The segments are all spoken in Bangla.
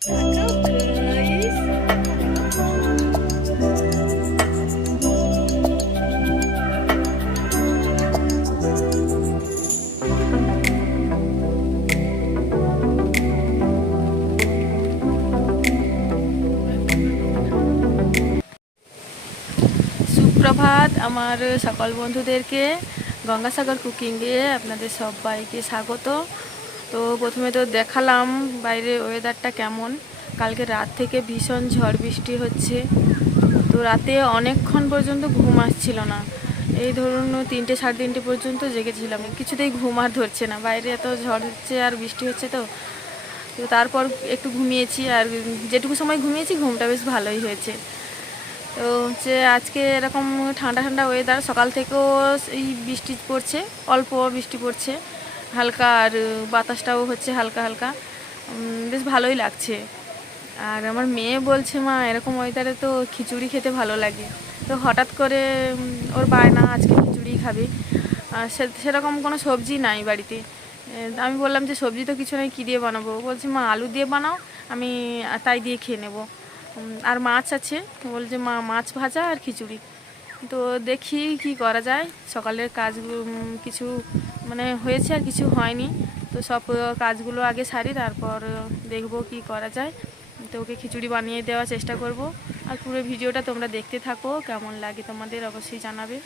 সুপ্রভাত আমার সকল বন্ধুদেরকে গঙ্গাসাগর কুকিংয়ে আপনাদের সবাইকে স্বাগত। তো প্রথমে তো দেখালাম বাইরে ওয়েদারটা কেমন। কালকে রাত থেকে ভীষণ ঝড় বৃষ্টি হচ্ছে, তো রাতে অনেকক্ষণ পর্যন্ত ঘুম আসছিল না। এই ধরুন 3টে সাড়ে 3টে পর্যন্ত জেগেছিলাম, কিছুতেই ঘুম আর ধরছে না। বাইরে এত ঝড় হচ্ছে আর বৃষ্টি হচ্ছে, তো তারপর একটু ঘুমিয়েছি, আর যেটুকু সময় ঘুমিয়েছি ঘুমটা বেশ ভালোই হয়েছে। তো হচ্ছে আজকে এরকম ঠান্ডা ঠান্ডা ওয়েদার, সকাল থেকেও এই বৃষ্টি পড়ছে, অল্প বৃষ্টি পড়ছে হালকা, আর বাতাসটাও হচ্ছে হালকা হালকা, বেশ ভালোই লাগছে। আর আমার মেয়ে বলছে, মা এরকম ওয়েদারে তো খিচুড়ি খেতে ভালো লাগে। তো হঠাৎ করে ওর বায়না আজকে খিচুড়ি খাবে। আর সেরকম কোনো সবজি নাই বাড়িতে। আমি বললাম যে সবজি তো কিছু নেই, কী দিয়ে বানাবো? বলছে, মা আলু দিয়ে বানাও, আমি তাই দিয়ে খেয়ে নেবো। আর মাছ আছে, বলছে মা মাছ ভাজা আর খিচুড়ি। তো দেখি কি করা যায়। সকালের কাজ কিছু মানে হয়েছে আর কিছু হয়নি, তো সব কাজগুলো আগে সারি, তারপর দেখব কি করা যায়। তো ওকে খিচুড়ি বানিয়ে দেওয়ার চেষ্টা করব। আর পুরো ভিডিওটা তোমরা দেখতে থাকো, কেমন লাগে তোমাদের অবশ্যই জানাবে।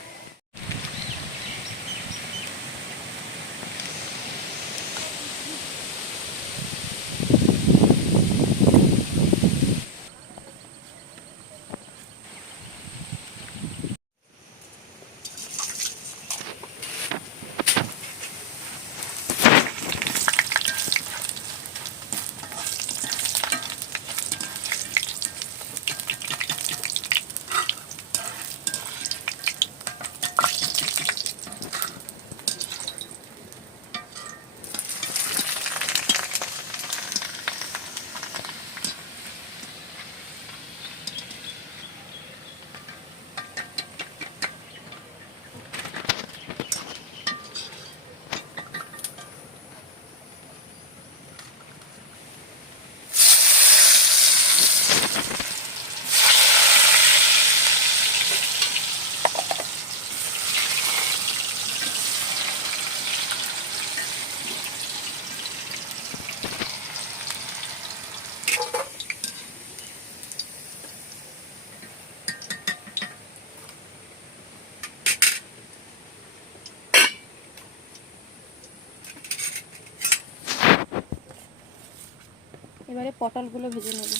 এবারে পটলগুলো ভেজে নেব।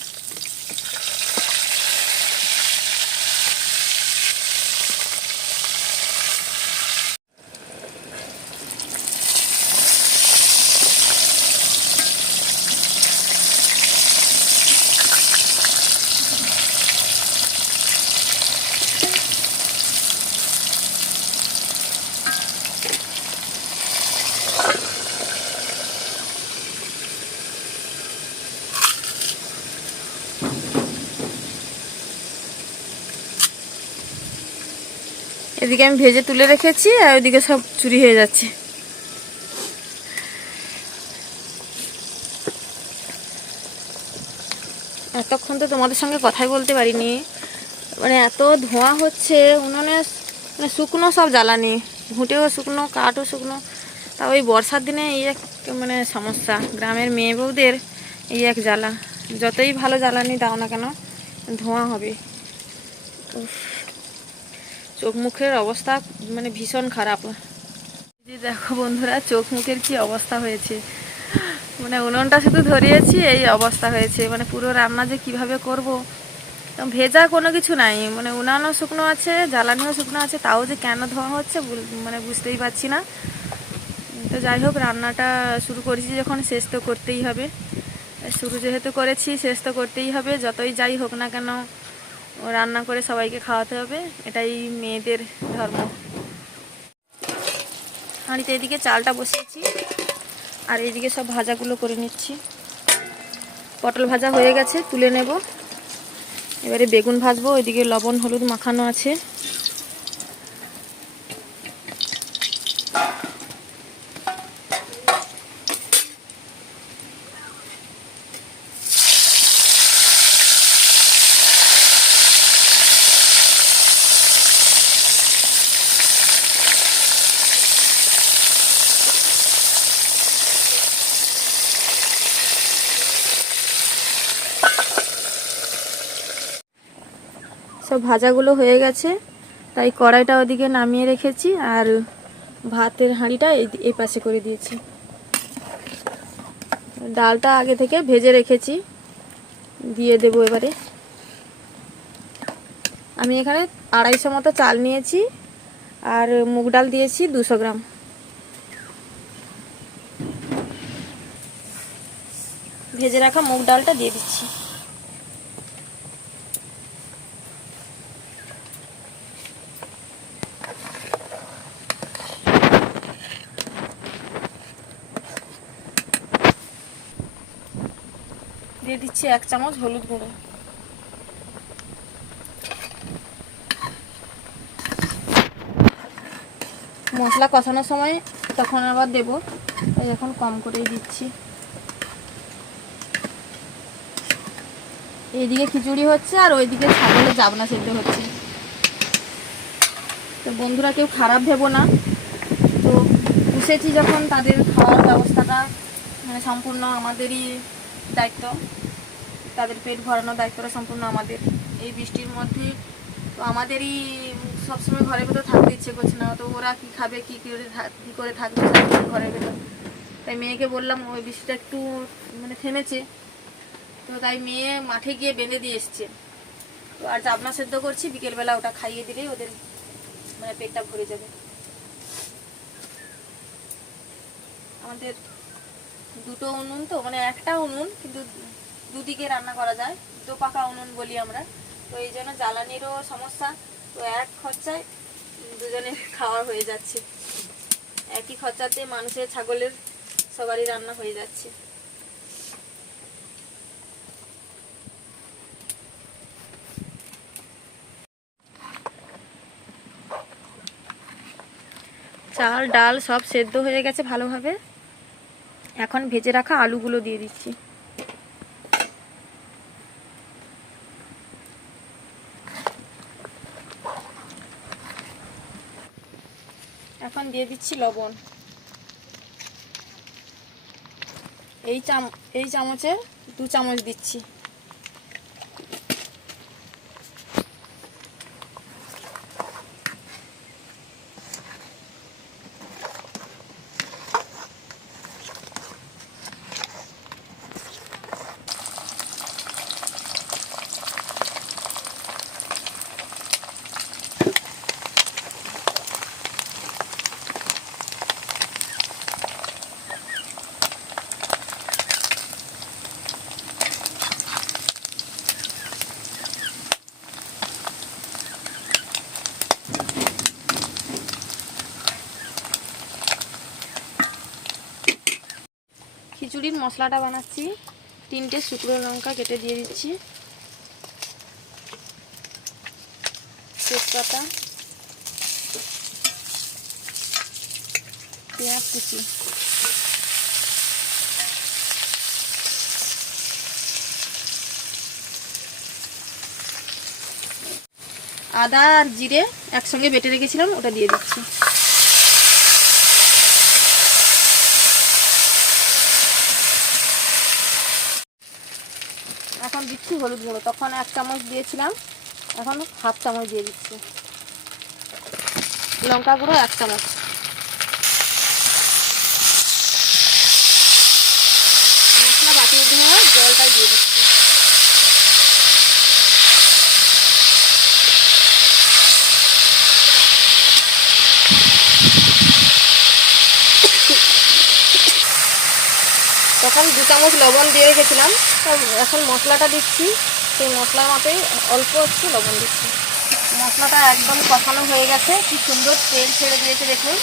এদিকে আমি ভেজে তুলে রেখেছি, আর ওইদিকে সব চুরি হয়ে যাচ্ছে। এতক্ষণ তো তোমাদের সঙ্গে কথাই বলতে পারিনি, মানে এত ধোঁয়া হচ্ছে। উনুনে মানে শুকনো সব জ্বালানি, ঘুঁটেও শুকনো, কাঠও শুকনো। তা ওই বর্ষার দিনে এই এক মানে সমস্যা, গ্রামের মেয়ে বউদের এই এক জ্বালা। যতই ভালো জ্বালানি দাও না কেন, ধোঁয়া হবে। চোখ মুখের অবস্থা মানে ভীষণ খারাপ। যে দেখো বন্ধুরা, চোখ মুখের কি অবস্থা হয়েছে। মানে উনুনটা শুধু ধরিয়েছি, এই অবস্থা হয়েছে। মানে পুরো রান্না যে কিভাবে করব, ভেজা কোনো কিছু নাই। মানে উনানও শুকনো আছে, জ্বালানিও শুকনো আছে, তাও যে কেন ধোয়া হচ্ছে মানে বুঝতেই পারছি না। তো যাই হোক, রান্নাটা শুরু করেছি যখন, শেষ তো করতেই হবে। শুরু যেহেতু করেছি, শেষ তো করতেই হবে। যতই যাই হোক না কেন, রান্না করে সবাইকে খাওয়াতে হবে, এটাই মেয়েদের ধর্ম। হাঁড়িতে এদিকে চালটা বসিয়েছি, আর এইদিকে সব ভাজাগুলো করে নিচ্ছি। পটল ভাজা হয়ে গেছে, তুলে নেব। এবারে বেগুন ভাজবো, ওইদিকে লবণ হলুদ মাখানো আছে। সব ভাজাগুলো হয়ে গেছে, তাই কড়াইটা ওদিকে নামিয়ে রেখেছি আর ভাতের হাঁড়িটা এই পাশে করে দিয়েছি। ডালটা আগে থেকে ভেজে রেখেছি, দিয়ে দেবো এবারে। আমি এখানে 250 মতো চাল নিয়েছি আর মুগ ডাল দিয়েছি 200 গ্রাম। ভেজে রাখা মুগ ডালটা দিয়ে দিচ্ছি। দিয়ে দিচ্ছি 1 চামচ হলুদ গুঁড়ো। মশলা কষানোর সময় তখন আবার দেবো, তাই এখন কম করেই দিচ্ছি। এইদিকে খিচুড়ি হচ্ছে আর ওইদিকে ছাগলের জাবনা সেদ্ধ হচ্ছে। তো বন্ধুরা কেউ খারাপ ভেবো না, তো পুষেছি যখন তাদের খাওয়ার ব্যবস্থাটা মানে সম্পূর্ণ আমাদেরই দায়িত্ব, তাদের পেট ভরানোর দায়িত্বটা সম্পূর্ণ আমাদের। এই বৃষ্টির মধ্যে তো আমাদেরই সবসময় ঘরের ভেতর থাকতে ইচ্ছে করছে না, তো ওরা কি খাবে, কী করে থাকবে ঘরের ভেতর। তাই মেয়েকে বললাম, ওই বৃষ্টিটা একটু মানে থেমেছে, তো তাই মেয়ে মাঠে গিয়ে বেঁধে দিয়ে এসছে। তো আর জাবনা সেদ্ধ করছি, বিকেলবেলা ওটা খাইয়ে দিলেই ওদের মানে পেটটা ভরে যাবে। আমাদের দুটো উনুন, তো মানে একটা উনুন কিন্তু দুদিকে রান্না করা যায়, দুটো পাকা উনুন বলি আমরা। তো এই জন্য জ্বালানিরও সমস্যা, তো এক খরচায় দুজনের খাওয়া হয়ে যাচ্ছে, একই খরচাতে মানুষের ছাগলের সবারই রান্না হয়ে যাচ্ছে। চাল ডাল সব সেদ্ধ হয়ে গেছে ভালোভাবে, এখন ভেজে রাখা আলুগুলো দিয়ে দিচ্ছি। এখন দিয়ে দিচ্ছি লবণ। এই চামচে 2 চামচ দিচ্ছি। খিচুড়ির মশলাটা বানাচ্ছি, 3টে শুকনো লঙ্কা কেটে দিয়ে দিচ্ছি, তেজপাতা, পেঁয়াজ কুচি, আদা আর জিরে একসঙ্গে বেটে রেখেছিলাম, ওটা দিয়ে দিচ্ছি। এখন দিচ্ছি হলুদ গুঁড়ো, তখন 1 চামচ দিয়েছিলাম, এখন 1/2 চামচ দিয়ে দিচ্ছি। লঙ্কা গুঁড়ো 1 চামচ। মশলা বাটিয়ে দিয়ে জলটাই দিয়ে দিচ্ছি। তখন 2 চামচ লবণ দিয়ে রেখেছিলাম, এখন মশলাটা দিচ্ছি, সেই মশলার মতোই অল্প একটু লবণ দিচ্ছি। মশলাটা একদম কষানো হয়ে গেছে, কি সুন্দর তেল ছেড়ে দিয়েছে দেখুন।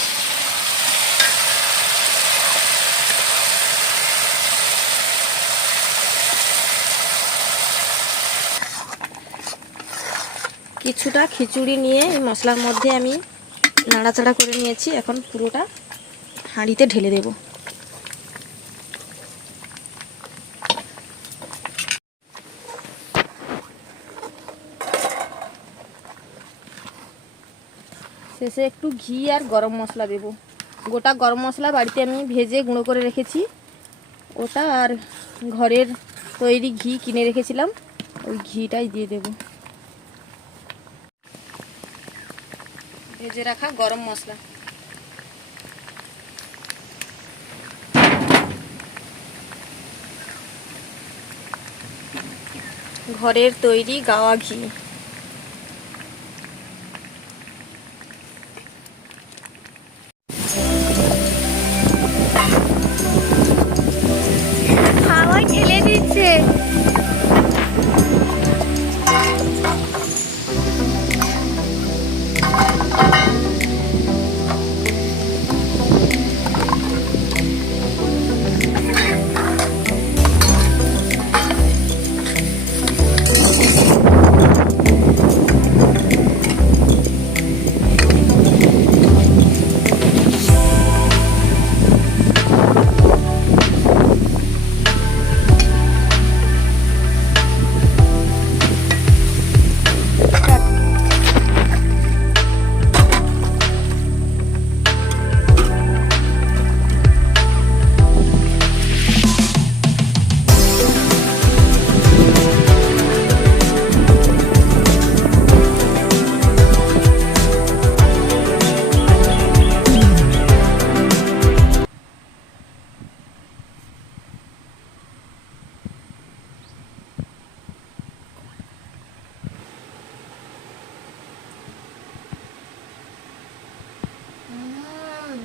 কিছুটা খিচুড়ি নিয়ে এই মশলার মধ্যে আমি নাড়াচাড়া করে নিয়েছি, এখন পুরোটা হাঁড়িতে ঢেলে দেব। শেষে একটু ঘি আর গরম মশলা দেব। গোটা গরম মশলা বাড়িতে আমি ভেজে গুঁড়ো করে রেখেছি, ওটা আর ঘরের তৈরি ঘি কিনে রেখেছিলাম, ওই ঘিটাই দিয়ে দেব। ভেজে রাখা গরম মশলা। ঘরের তৈরি গাওয়া ঘি। হাওয়ায় ঠেলে দিচ্ছে।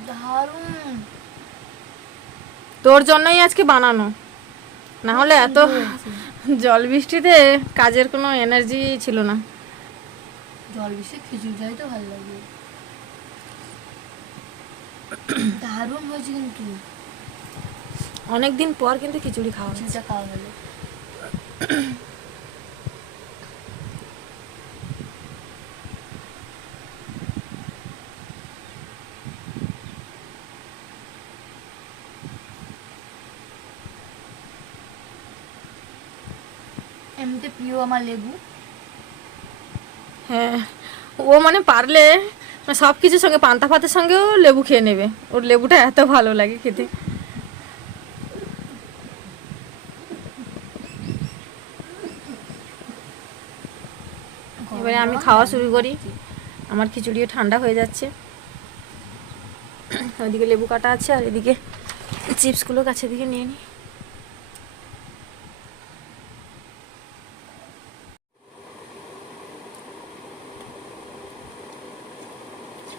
দারুণ। তোর জন্যই আজকে বানানো, না হলে এত জল বৃষ্টিতে কাজের কোনো এনার্জি ছিল না। জল বৃষ্টি খিচুড়িটাই তো ভালো লাগে। দারুণ হয়েছে কিন্তু, অনেকদিন পর কিন্তু খিচুড়ি খাওয়া হয়েছে। খিচুড়িটা খাওয়া হলো। এমনিতে প্রিয় আমার লেবু। হ্যাঁ, ও মানে পারলে সব কিছুর সঙ্গে পান্তা ভাতের সঙ্গেও লেবু খেয়ে নেবে, ওর লেবুটা এত ভালো লাগে খেতে। এবারে আমি খাওয়া শুরু করি। আমার খিচুড়িও ঠান্ডা হয়ে যাচ্ছে। ওইদিকে লেবু কাটা আছে আর এদিকে চিপসগুলো কাছে দিকে নিয়ে নিই।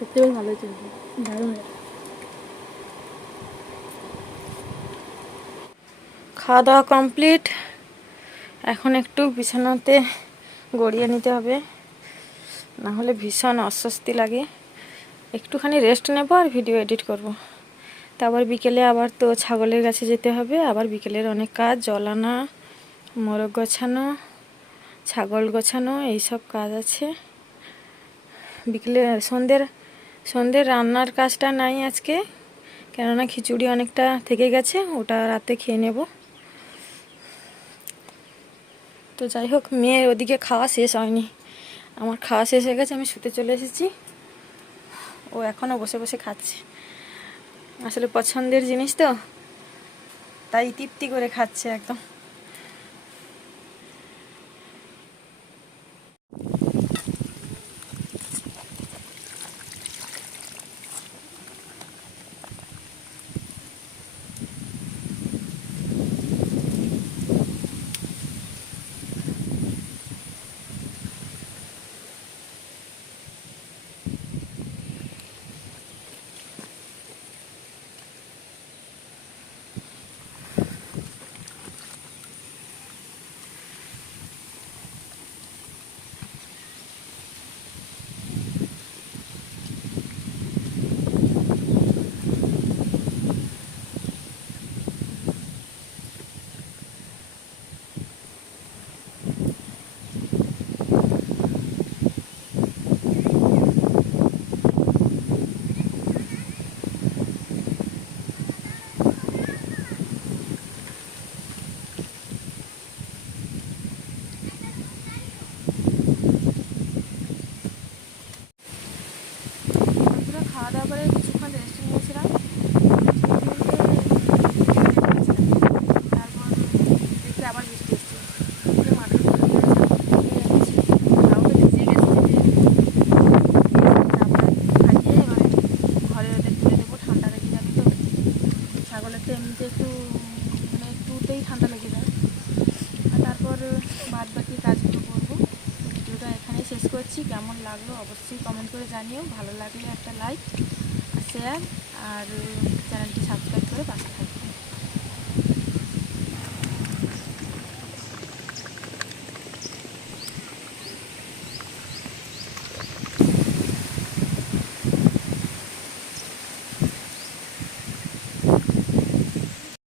সত্যি ভালো চলছে, দারুণ। খাওয়া দাওয়া কমপ্লিট। এখন একটু বিছানাতে গড়িয়ে নিতে হবে, না হলে ভীষণ অস্বস্তি লাগে। একটুখানি রেস্ট নেব আর ভিডিও এডিট করব। তারপর বিকেলে আবার তো ছাগলের কাছে যেতে হবে। আবার বিকেলের অনেক কাজ, জল আনা, মোরগ গোছানো, ছাগল গোছানো, এইসব কাজ আছে। বিকেলে সন্ধ্যের রান্নার কাজটা নাই আজকে, কেননা খিচুড়ি অনেকটা থেকে গেছে, ওটা রাতে খেয়ে নেব। তো যাই হোক, মেয়ের ওদিকে খাওয়া শেষ হয়নি, আমার খাওয়া শেষ হয়ে গেছে, আমি শুতে চলে এসেছি। ও এখনও বসে বসে খাচ্ছে। আসলে পছন্দের জিনিস তো, তাই তৃপ্তি করে খাচ্ছে একদম। খাওয়া দাওয়া করে কিছুক্ষণ রেস্ট নিয়েছিলাম। তারপর দেখি আবার বৃষ্টি এসছে। মাঠে ভিজে গেছে। এমনিতেই ঠান্ডা লেগে যায়। আর তারপর বাদ বাকি কাজগুলো করবো। ভিডিওটা এখানেই শেষ করছি। কেমন লাগলো অবশ্যই কমেন্ট করে জানিও। ভালো লাগলে একটা লাইক, শেয়ার আর চ্যানেলটি সাবস্ক্রাইব করে পাশে থাকবে।